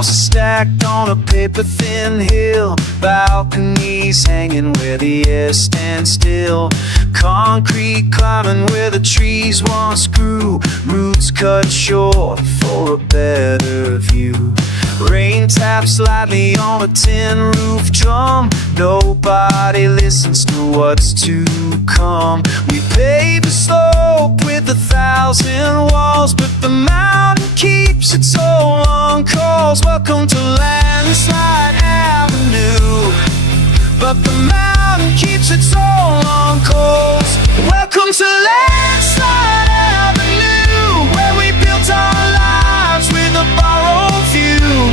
Houses stacked on a paper-thin hill, balconies hanging where the air stands still, concrete climbing where the trees once grew, roots cut short for a better view. Rain taps lightly on a tin roof drum, nobody listens to what's to come. We pave the slope with 1,000 walls, but the mountain keeps its own long calls. Welcome to Landslide Avenue, but the mountain keeps its own long calls. Welcome to Landslide Avenue, where we built our lives with a borrowed view.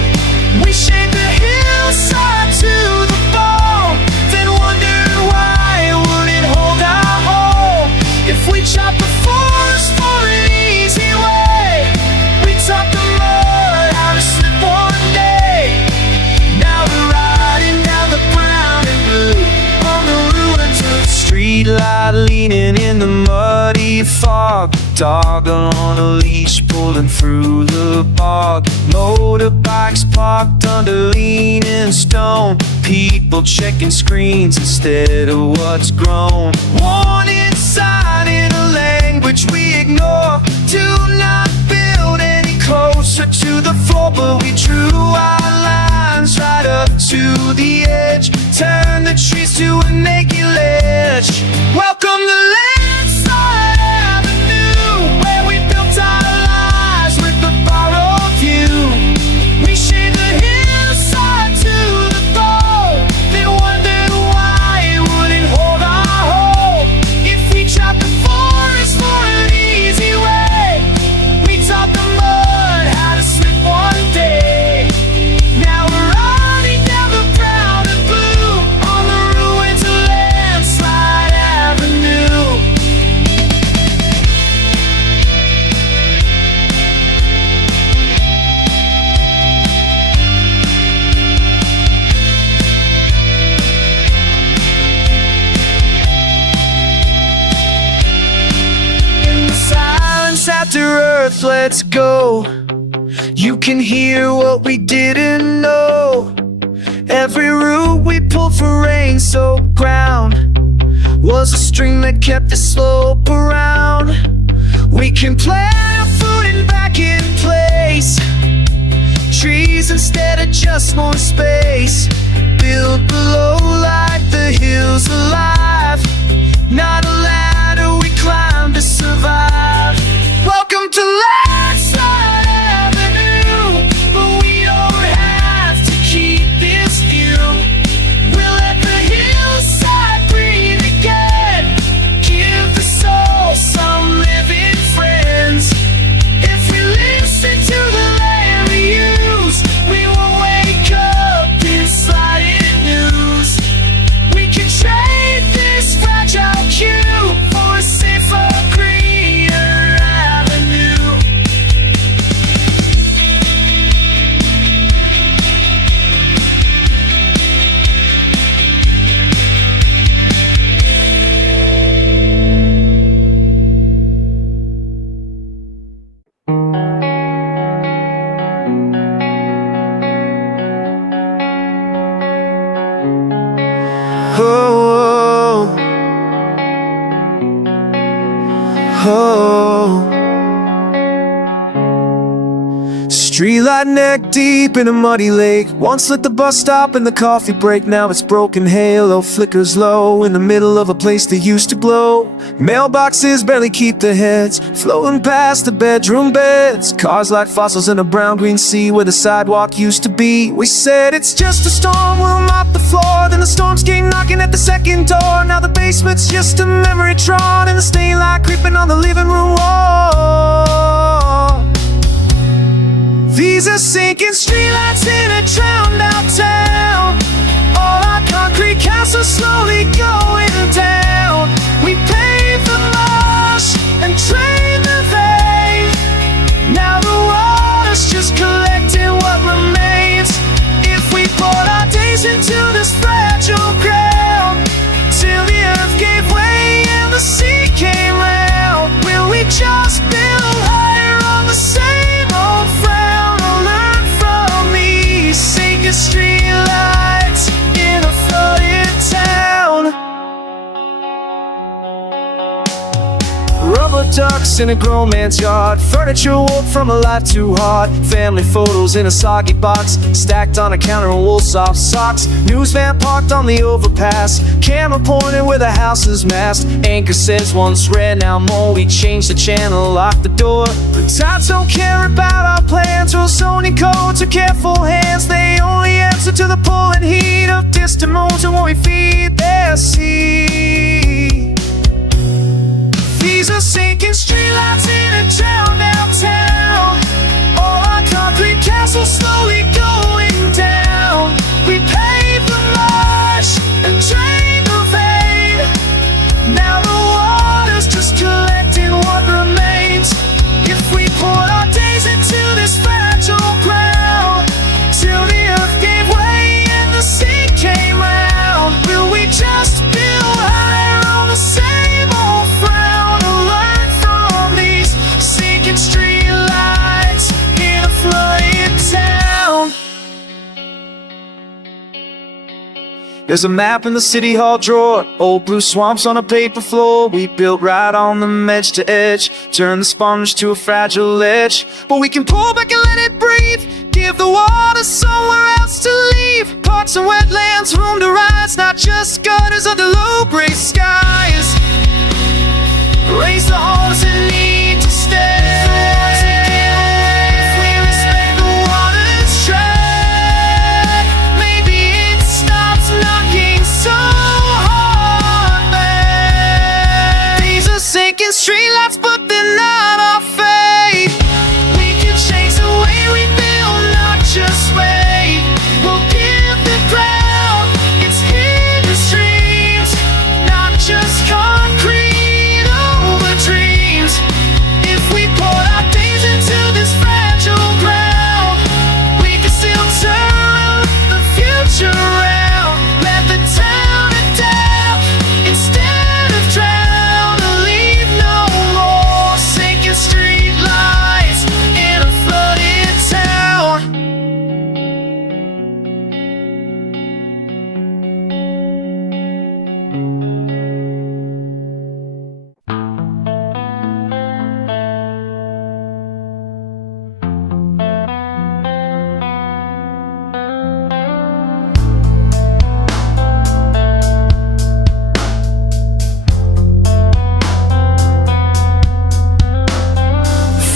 We shaped the hillside to the bone, then wondered why it wouldn't hold our home. If we chopped the forest for an easy way, we taught the mud how to slip one day. Now we're riding down the brown and blue on the ruins of the streetlight, leaning in the muddy fog. Dog on a leash pulling through the bog. Motorbikes parked under leaning stone. People checking screens instead of what's grown. Warning sign in a language we ignore. Do not build any closer to the floor, but we drew our lines right up to the edge. Turn the trees to a naked ledge. Welcome to Landslide Avenue, where we built our lives with a borrowed view. We shaped the hillside to the bone, then wondered why it wouldn't hold our hope. If we chopped the forest for an easy way, we taught the mud how to slip one day. Now we're riding down the brown and blue on the ruins of Landslide Avenue. In the silence after Earth lets go, you can hear what we didn't know. Every root we pulled for rain-soaked ground was a string that kept the slope around. We can plant our footing back in place, trees instead of just more space. Build below like the hills alive, not a ladder we climb to survive. Welcome to Landslide Avenue, but we don't have to keep this view. We'll let the hillside breathe again, give the soul some living friends. If we listen to the land we use, we will wake up inside in news. We can trade this fragile cue for a safer, greener avenue. Oh, oh, oh. Streetlight neck deep in a muddy lake. Once lit the bus stop and the coffee break. Now its broken halo flickers low in the middle of a place that used to glow. Mailboxes barely keep their heads, floating past the bedroom beds. Cars like fossils in a brown-green sea where the sidewalk used to be. We said it's just a storm, we'll mop the floor. Then the storms came knocking at the second door. Now the basement's just a memory drawn, and the stain light creeping on the living room wall. These are sinking streetlights in a drowned out town. All our concrete castles slowly going down. We pave the marsh and drain the vein. Now the water's just collecting what remains. If we poured our days into this fragile ground, till the earth gave way and the sea came round, will we just build higher on the same old ground? Or learn from the ducks in a grown man's yard. Furniture wore from a life too hard. Family photos in a soggy box, stacked on a counter in wool soft socks. News van parked on the overpass, camera pointed where the house's mast. Anchor says once red, now more. We changed the channel, locked the door. The Times don't care about our plans or Sony codes or careful hands. They only answer to the pull and heat of distant moons and what we feed their sea. These are sinking streetlights in a town downtown. All our concrete castles slowly going down. We paved the marsh and drained the vein. Now the water's just collecting what remains. If we poured our days into this fragile ground, till the earth gave way and the sea came round, will we just build higher on the same old frown, or learn from these sinking streetlights in a flooded town? There's a map in the city hall drawer, old blue swamps on a paper floor. We built right on them edge to edge, turn the sponge to a fragile ledge. But we can pull back and let it breathe, give the water somewhere else to leave. Parks and wetlands, room to rise, not just gutters under low gray skies. Raise the horse and need to stay. If we respect the water's tread, maybe it stops knocking so hard back. These are sinking streetlights, but they're not our fate. We can change the way we build, not just wait. We'll give the ground its hidden streams, not just concrete over dreams. If we pour our days into this fragile ground, we can still turn the future around. Let the town adapt instead of drown, and leave no more sinking streetlights in a flooded town.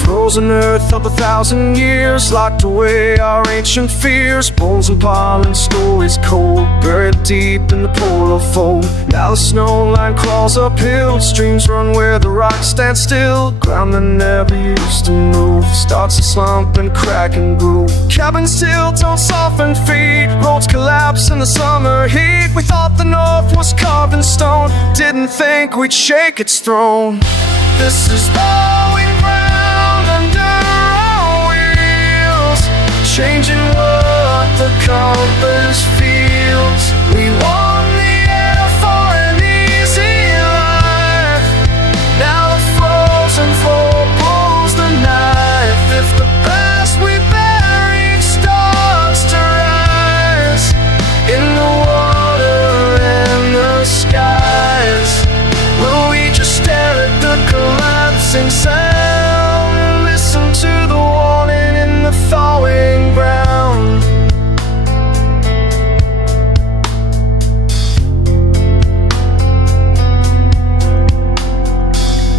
Frozen earth of 1,000 years, locked away our ancient fears. Bones and pollen, stories cold, buried deep in the polar fold. Now the snow line crawls uphill, streams run where the rocks stand still. Ground that never used to move starts to slump and crack and groove. Cabins still don't soften feet, roads collapse in the summer heat. We thought the north was carved in stone, didn't think we'd shake its throne. This is Thawing Ground under our wheels, changing what the compass feels. We won the air for an easy life. Now the frozen floor pulls the knife. If the past we buried starts to rise in the water and the skies, will we just stare at the collapsing sound and listen to the warning in the thawing ground?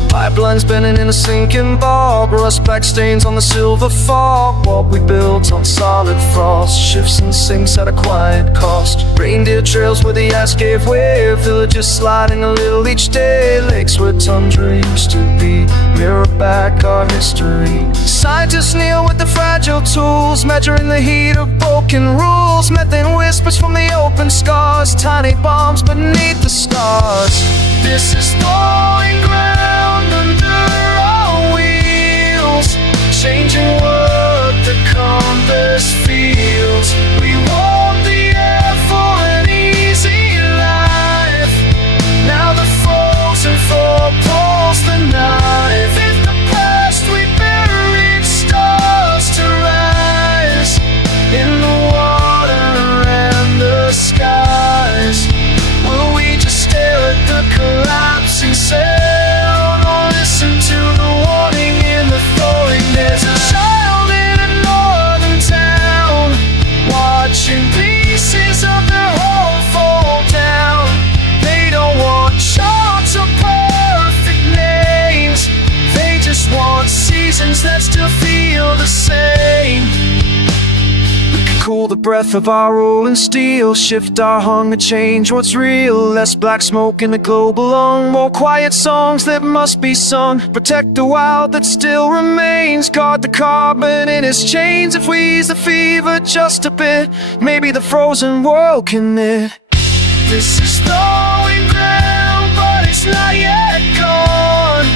Pipelines bending in a sinking bog, rust black stains on the silver fog. What we built on solid frost shifts and sinks at a quiet cost. Reindeer trails where the ice gave way, villages sliding a little each day. Lakes where tundra used to be mirror back our history. Scientists kneel with the fragile tools, measuring the heat of broken rules. Methane whispers from the open scars, tiny bombs beneath the stars. This is thawing ground under our wheels, changing what the compass feels. We want the air for an easy life. Now the frozen floor pulls the knife. If the past we buried starts to rise in the water and the skies, will we just stare at the collapsing sail or listen to the breath of our rolling steel. Shift our hunger, change what's real. Less black smoke in the globe alone. More quiet songs that must be sung. Protect the wild that still remains. Guard the carbon in its chains. If we ease the fever just a bit, maybe the frozen world can knit. This is thawing ground, but it's not yet gone.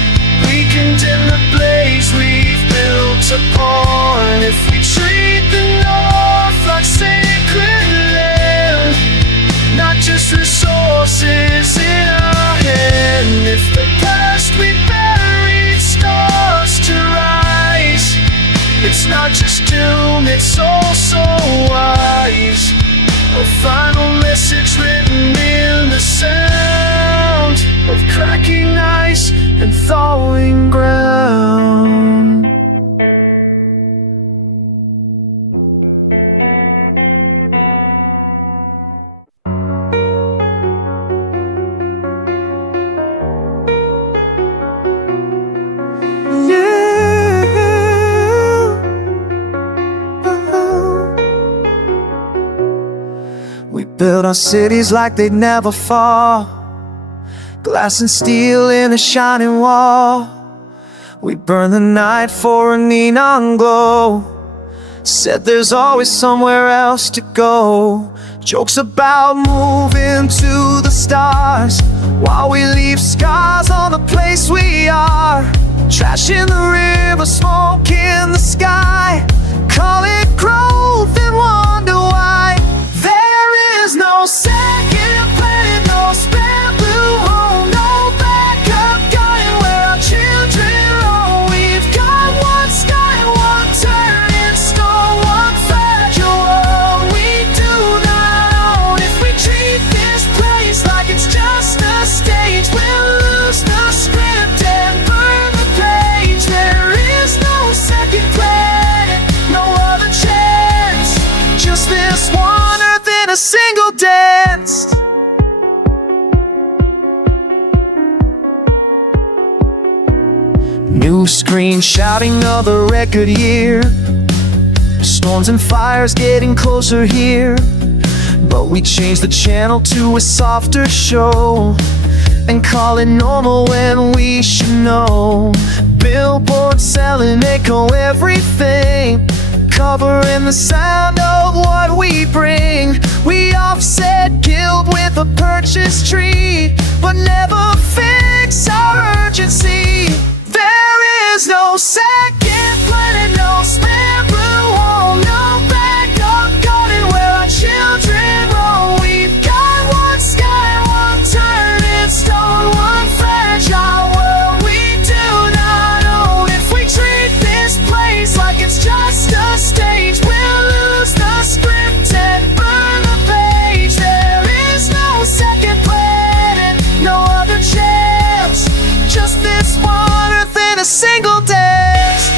We can dim the blaze we've built upon. If we treat the north like sacred land, not just resources in our hand. If the past we buried starts to rise, it's not just doom, it's also wise. A final message written in the sound of cracking ice and thawing ground. Build our cities like they'd never fall. Glass and steel in a shining wall. We burn the night for a neon glow. Said there's always somewhere else to go. Jokes about moving to the stars, while we leave scars on the place we are. Trash in the river, smoke in the sky. Call it growth and wonder why. There's no second planet, no spare blue home, no backup going where our children roam. We've got one sky, one turning stone, one fragile world we do not own. If we treat this place like it's just a stage, we'll lose the script and burn the page. There is no second planet, no other chance, just this one earth in a single dance. New screen shouting another record year. Storms and fires getting closer here, but we changed the channel to a softer show and call it normal when we should know. Billboards selling echo everything, covering the sound of what we bring. We offset guilt with a purchase tree, but never fix our urgency. There is no second planet, no spare blue home, no backup garden where our children roam. We've got one sky, one turning stone, one fragile world we do not own. If we treat this place like it's just a stage, we'll lose the script and burn the page. There is no second planet, no other chance, just this one earth in a single dance.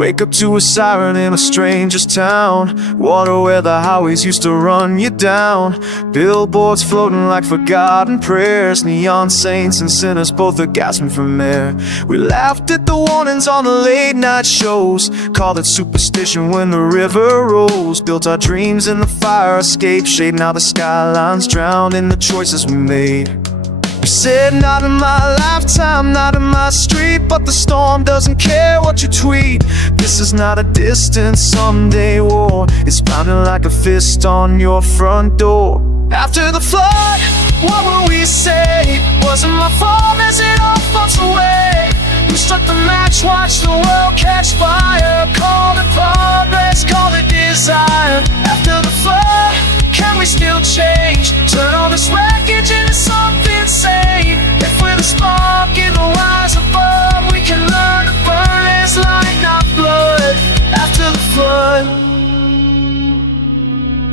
Wake up to a siren in a stranger's town. Water where the highways used to run you down. Billboards floating like forgotten prayers. Neon saints and sinners both are gasping for air. We laughed at the warnings on the late night shows. Called it superstition when the river rolls. Built our dreams in the fire escape shade. Now the skyline's drowned in the choices we made. We said not in my lifetime, not in my street. But the storm doesn't care what you tweet. This is not a distant someday war. It's pounding like a fist on your front door. After the flood, what will we say? Wasn't my fault as it all floats away. We struck the match, watched the world catch fire. Call it progress, call it desire. After the flood, can we still change? Turn all this wreckage into something sane. If we're the spark in the rise above, we can learn to burn as light, not blood. After the flood,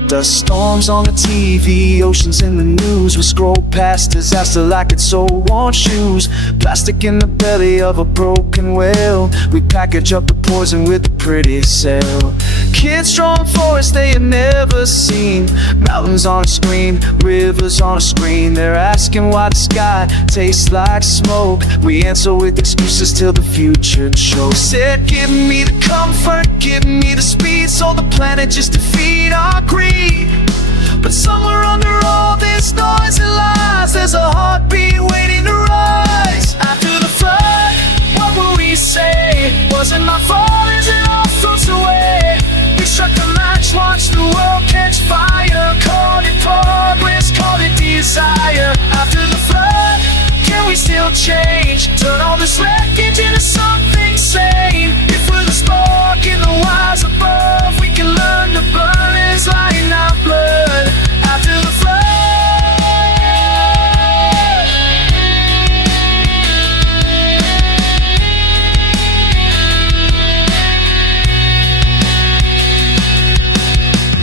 dust storms on the TV, oceans in the news. We scroll past disaster like it's old-worn shoes. Plastic in the belly of a broken whale. We package up the poison with a pretty sail. Kids drawing forests they had never seen. Mountains on a screen, rivers on a screen. They're asking why the sky tastes like smoke. We answer with excuses till the future shows. Said give me the comfort, give me the speed, so the planet just defeat our greed. But somewhere under all this noise and lies, there's a heartbeat waiting to rise. After the flood, what will we say? Wasn't my fault as it all floats away. We struck the match, watched the world catch fire. Called it progress, called it desire. After the flood, can we still change? Turn all this wreckage into something sane. If we're the spark in the wise above, we can learn to burn as light, not blood. After the flood,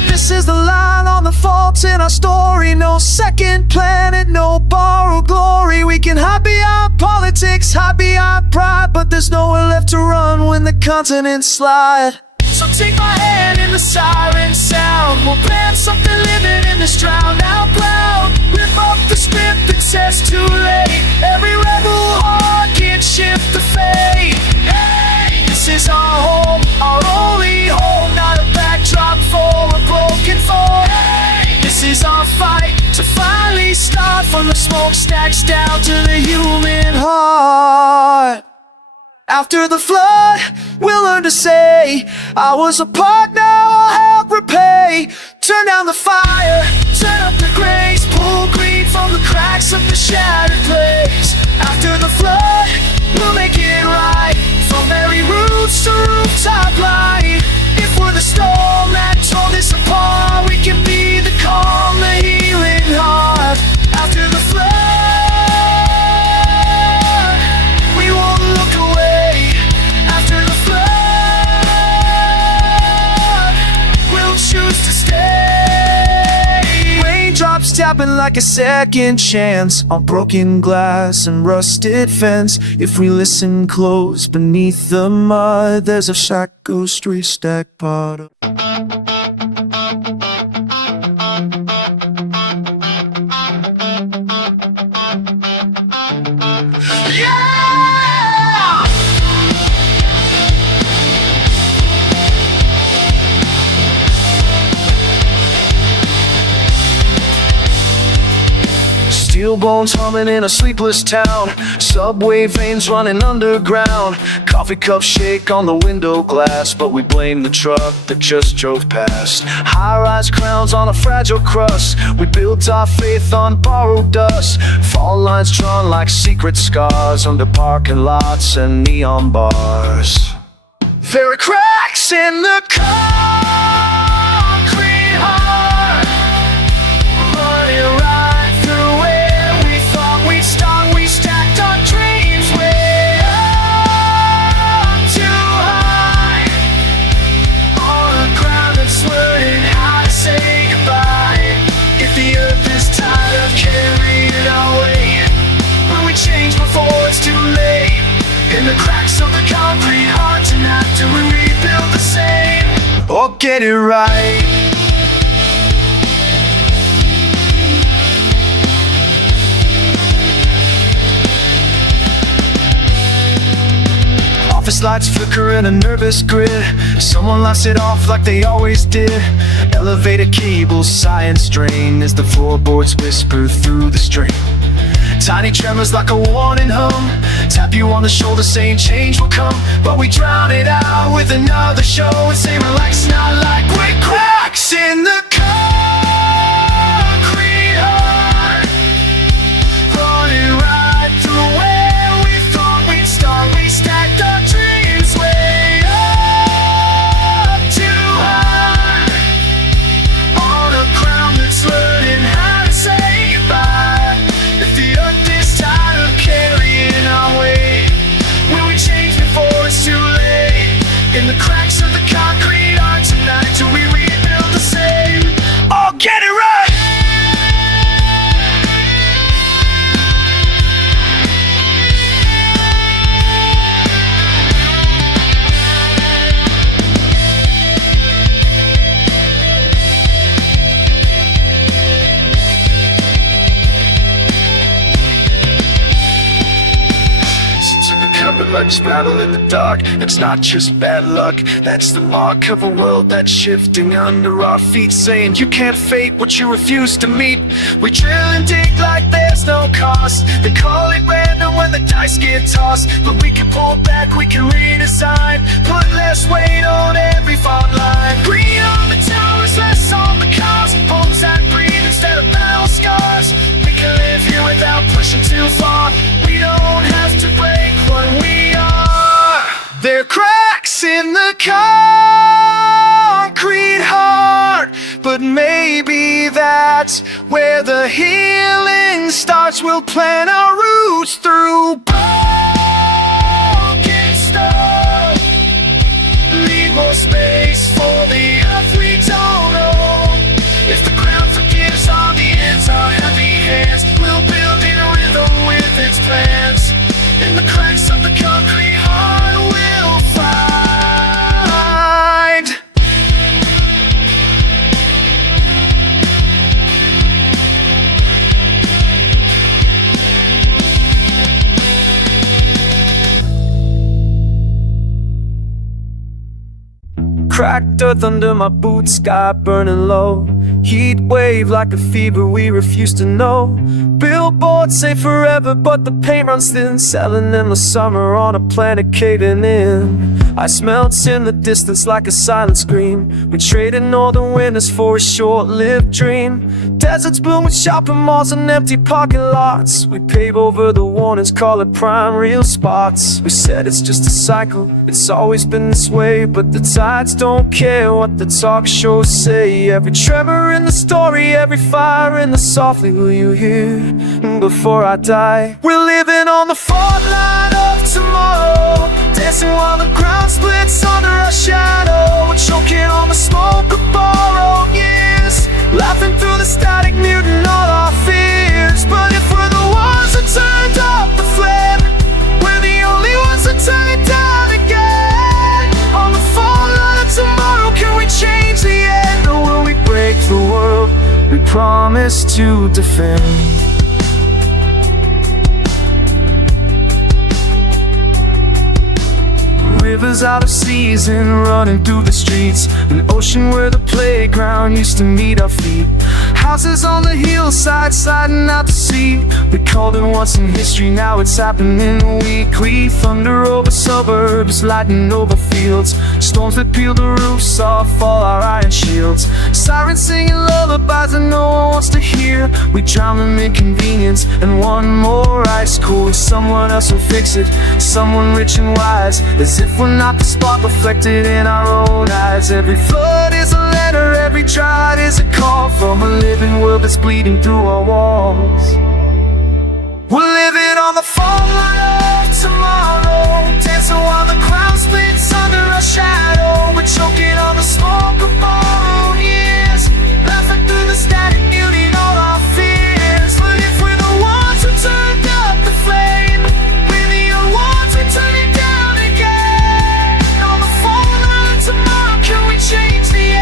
this is the line on the faults in our story. No second planet, no borrowed glory. We can hide behind politics, hide behind pride, but there's nowhere left to run when the continents slide. So take my hand in the siren sound. We'll plant something living in this drowned out cloud. Rip up the script that says too late. Every rebel heart can shift the fate. Hey, this is our home, our only home. Not a backdrop for a broken fall. Hey, this is our fight to finally start. From the smokestacks down to the human heart. After the flood, we'll learn to say, I was a part, now I'll help repay. Turn down the fire, turn up the grace. Pull green from the cracks of the shattered place. After the flood, we'll make it right. From very roots to rooftop light. If we're the storm that tore this apart, we can be the calm, the healing heart. After the flood, we won't look away. After the flood, we'll choose to stay. Raindrops tapping like a second chance on broken glass and rusted fence. If we listen close beneath the mud, there's a shadow street stacked part of. Steel bones humming in a sleepless town. Subway veins running underground. Coffee cups shake on the window glass, but we blame the truck that just drove past. High-rise crowns on a fragile crust. We built our faith on borrowed dust. Fall lines drawn like secret scars under parking lots and neon bars. There are cracks in the concrete heart, running right through where we thought we'd start. We stacked our dreams way up too high, on a ground that's learning how to say goodbye. If the earth is tired of carrying our weight, will we change before it's too late? In the cracks of the concrete heart tonight, do we read get it right. Office lights flicker in a nervous grid. Someone lights it off like they always did. Elevator cables sigh and strain as the floorboards whisper through the strain. Tiny tremors like a warning hum tap you on the shoulder saying change will come. But we drown it out with another show and say relax, not like quick cracks in the concrete heart, running right through where we thought we'd start. We stacked our dreams way up too high on a ground that's learning how to say goodbye. If the earth is tired of carrying our weight, will we change before it's too late? In the cracks of the concrete heart tonight, do we rebuild the same? Oh, get it right! Let's battle in the dark. It's not just bad luck, that's the mark of a world that's shifting under our feet, saying you can't fake what you refuse to meet. We drill and dig like there's no cost. They call it random when the dice get tossed, but we can pull back, we can redesign, put less weight on every fault line. Green on the towers, less on the cars, homes that breathe instead of battle scars. We can live here without pushing too far. We don't have to break what we are. There are cracks in the concrete heart, but maybe that's where the healing starts. We'll plant our roots through broken stone, leave more space for the earth we don't own. If the ground forgives on the ends, our heavy hands will build in a rhythm with its plans. In the cracks of the concrete heart we'll find. Cracked earth under my boots, sky burning low. Heat wave like a fever we refuse to know. Billboards say forever, but the paint runs thin, selling in the summer on a planet caving in. Ice melts in the distance like a silent scream. We traded northern winters for a short-lived dream. Deserts bloom with shopping malls and empty parking lots. We pave over the warnings, call it prime real spots. We said it's just a cycle, it's always been this way, but the tides don't care what the talk shows say. Every tremor in the story, every fire in the softly will you hear before I die. We're living on the fault line of tomorrow, dancing while the ground splits under our shadow. We're choking on the smoke of borrowed years, laughing through the static, muting all our fears. But if we're the ones that turned up the flame, we're the only ones that turn it down again. On the fault line of tomorrow, can we change the end, or will we break the world we promise to defend? Rivers out of season running through the streets, an ocean where the playground used to meet our feet. Houses on the hillside sliding out to sea. We called it once in history, now it's happening weekly. Thunder over suburbs, lightning over fields, storms that peel the roofs off all our iron shields. Sirens singing lullabies that no one wants to hear. We drown them in convenience and one more ice cold. Someone else will fix it, someone rich and wise, as if we're not the spark reflected in our own eyes. Every flood is a letter, every drought is a call from a living world that's bleeding through our walls. We're living on the fault line of tomorrow, dancing while the ground splits under our shadow. We're choking on the smoke of borrowed years, laughing through the static, muting all our fears. But if we're the ones who turned up the flame, we're the ones who turn it down again. On the fault line of tomorrow, can we change the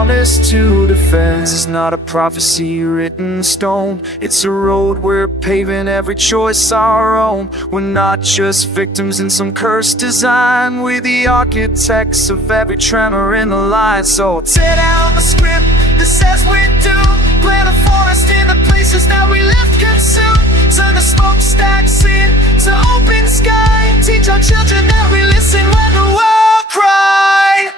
promise to defend. This is not a prophecy written in stone. It's a road we're paving, every choice our own. We're not just victims in some cursed design. We're the architects of every tremor in the line. So tear down the script that says we're doomed. Plant a forest in the places that we left consumed. Turn the smokestacks into open sky. Teach our children that we listen when the world cry.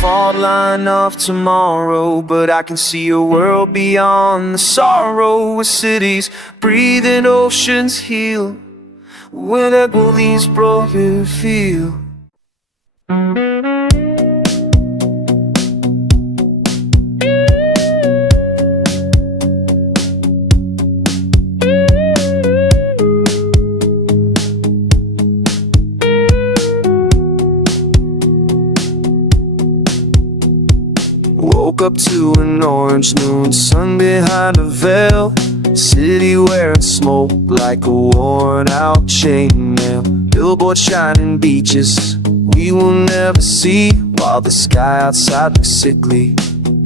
Fault line of tomorrow, but I can see a world beyond the sorrow. Where cities breathe and oceans heal. Where will these broken feel? Woke up to an orange noon, sun behind a veil. City wearing smoke like a worn out chainmail. Billboard shining beaches we will never see, while the sky outside looks sickly,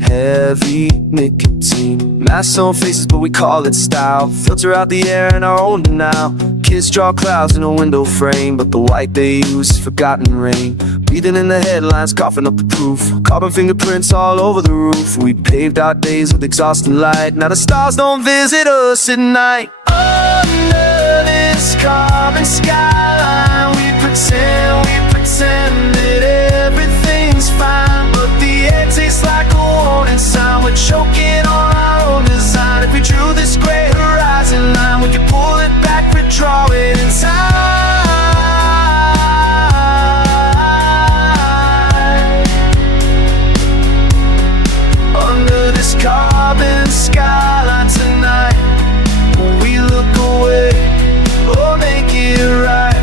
heavy nicotine. Masks on faces but we call it style. Filter out the air in our own denial. Kids draw clouds in a window frame, but the white they use is forgotten rain. Breathing in the headlines, coughing up the proof. Carbon fingerprints all over the roof. We paved our days with exhausting light. Now the stars don't visit us at night. Under this carbon skyline, we pretend that everything's fine, but the air tastes like a warning sign. We're choking on our own design. If we drew this great horizon line, we could pull it back, redraw it in time. Under this carbon skyline tonight, when we look away or make it right.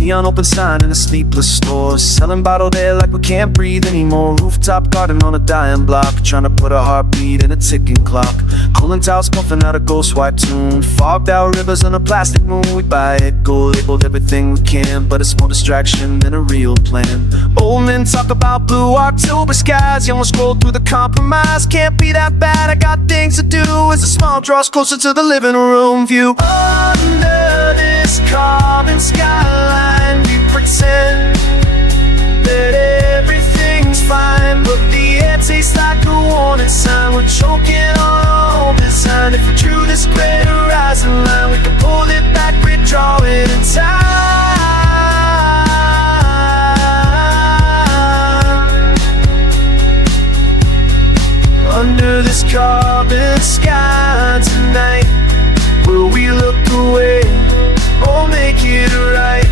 Neon open sign in a sleepless store, selling bottled air like we can't breathe anymore. Rooftop garden on a dying block, trying to put a heartbeat in a ticking clock. Cooling towels puffing out a ghost white tune. Fogged out rivers on a plastic moon. We buy it, go labeled everything we can, but it's more distraction than a real plan. Old men talk about blue October skies. Young ones scroll through the compromise. Can't be that bad, I got things to do. As the smile draws closer to the living room view. Under this carbon skyline, we pretend that everything's fine, but the air tastes like a warning sign. We're choking on our own design. If we drew this great horizon line, we could pull it back, redraw it in time. Under this carbon sky tonight, will we look away or make it right?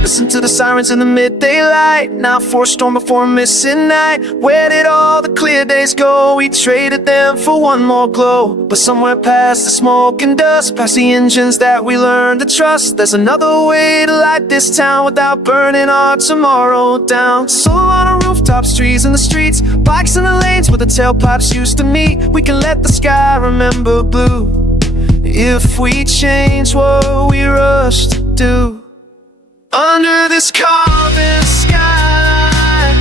Listen to the sirens in the midday light. Now for a storm before a missing night. Where did all the clear days go? We traded them for one more glow. But somewhere past the smoke and dust, past the engines that we learned to trust, there's another way to light this town without burning our tomorrow down. Solar on our rooftops, trees in the streets, bikes in the lanes where the tailpipes used to meet. We can let the sky remember blue if we change what we rushed to do. Under this carbon sky,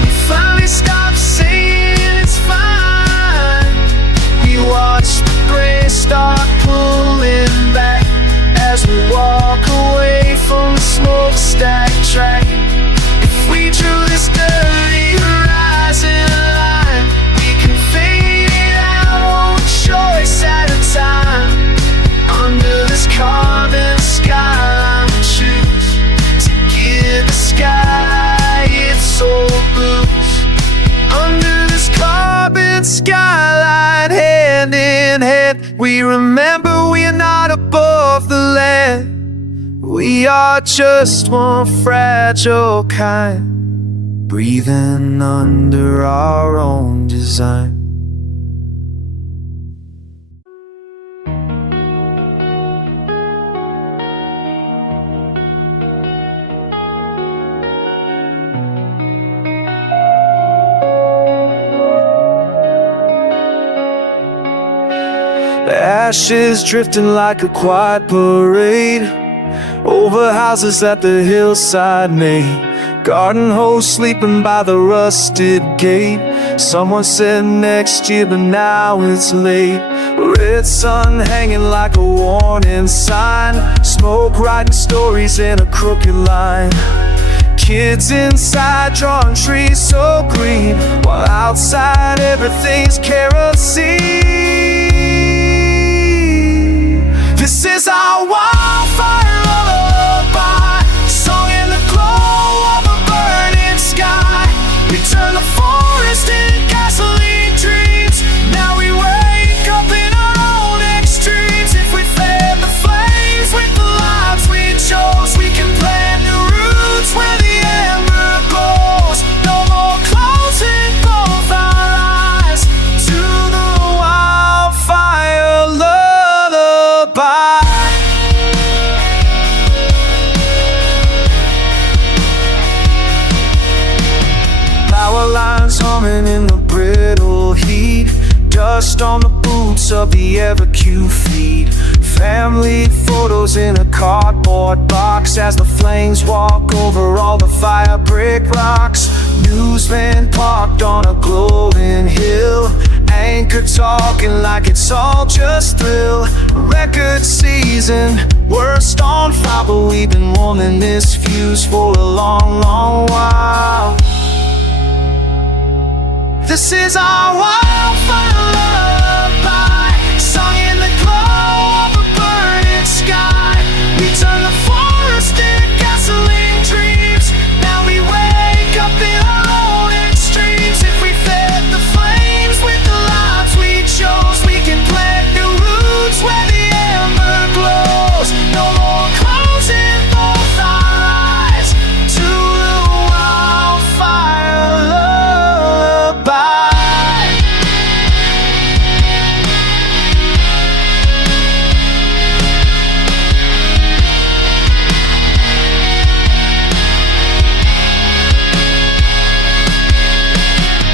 we finally stop saying it's fine. We watch the gray start pulling back as we walk away from the smokestack track. If we drew this dirty horizon line, we can fade it out one choice at a time. in head. We remember we are not above the land. We are just one fragile kind, breathing under our own design. The ashes drifting like a quiet parade over houses that the hillside made. Garden hose sleeping by the rusted gate. Someone said next year, but now it's late. Red sun hanging like a warning sign. Smoke writing stories in a crooked line. Kids inside drawing trees so green, while outside everything's kerosene. This is our wildfire lullaby, sung in the glow of a burning sky. We turn the forest into gasoline dreams. Now we wake up in our own extremes. If we fan the flames with the lives we chose, we can plant new roots where the ember glows. No more closing both our eyes to the wildfire lullaby. Power lines humming in the brittle heat. Dust on the boots of the Everq fleet. Family photos in a cardboard box as the flames walk over all the fire brick rocks. Newsman parked on a glowing hill, anchor talking like it's all just thrill. Record season, worst on fire, but we've been warming this fuse for a long, long while. This is our wildfire lullaby, sung in the glow of a burning sky. We turn the forest into gasoline dreams. Now we wake up in our own extremes. If we fed the flames with the lives we chose, we can plant new roots where the ember glows. No more closing both our eyes to the wildfire lullaby.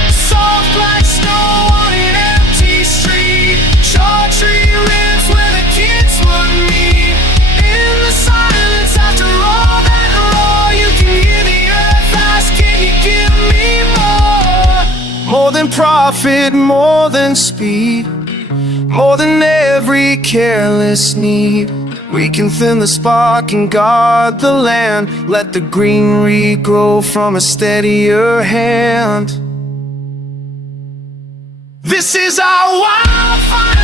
Soft like snow on an empty street. Short tree lives where the kids would meet. In the silence after all that roar, you can hear the earth ask, can you give me more? More than profit, more than speed, more than every careless need. We can thin the spark and guard the land. Let the greenery grow from a steadier hand. This is our wildfire